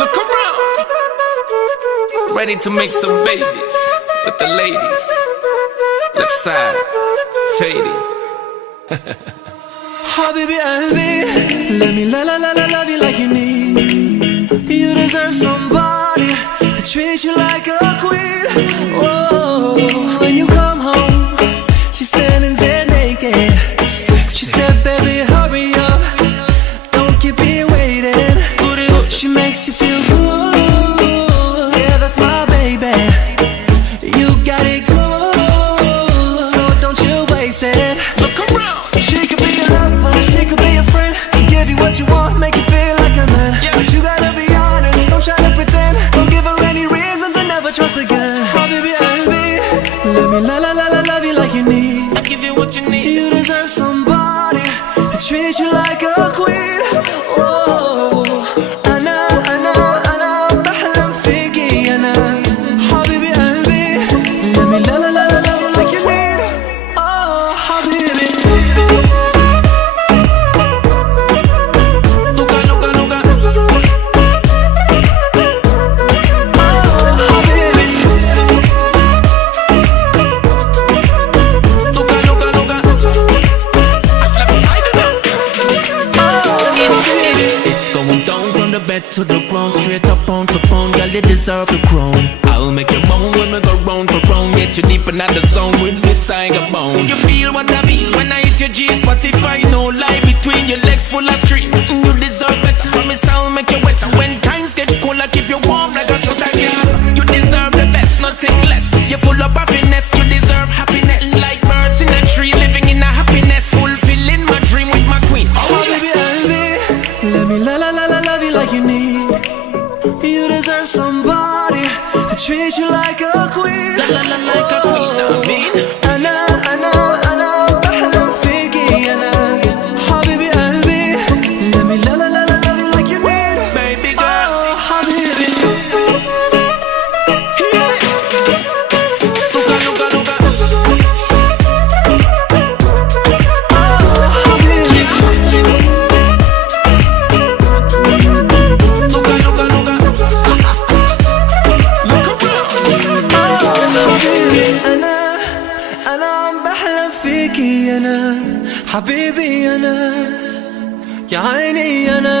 Look around, ready to make some babies with the ladies. Left side, fading. Habibi qalbi, let me love you like you need. You deserve somebody to treat you like a queen. Oh, when you come home, she's standing there naked. She said, baby, hurry up, don't keep me waiting. She makes you feel good, yeah, that's my baby. You got it good, so don't you waste it. Look around, She could be a lover, she could be a friend. She give you what you want, make you feel like a man. Yeah. But you gotta be honest, don't try to pretend. Don't give her any reason to never trust again. Habibi qalbi, let me love you like you need. I give you what you need. You deserve somebody to treat you like a queen. Oh, أنا بحلم فيكي أنا. حبيبي قلبي, let me love you like you need. Oh, حبيبي. Luka, Luka, Luka. Oh, حبيبي. Luka, Luka, Luka. Left side of It's going down from the bed to the ground, straight up on for pound, girl, you deserve the crown. I'll make you moan when we go round for round, get you deep in the zone with the tiger bone. You feel what I feel when I hit your G Spotify, no lie between your legs full of stream. You deserve better, promise I'll make you wetter. When times get cold, I keep you warm like a soda girl. You deserve the best, nothing less. You're full of happiness, you deserve happiness. Like birds in a tree, living in a happiness, fulfilling my dream with my queen. Oh, Habibi qalbi, let me love you like you need. You deserve somebody to treat you like a queen. like a queen, I mean. أنا بحلم فيكي أنا. حبيبي قلبي, let me love you like you need. Baby girl. Oh, حبيبي. Luka, Luka, Luka. Oh, حبيبي. Luka, Luka, Luka. Look around. حبيبي أنا عم بحلم فيكي أنا. حبيبي أنا, يا عيني أنا.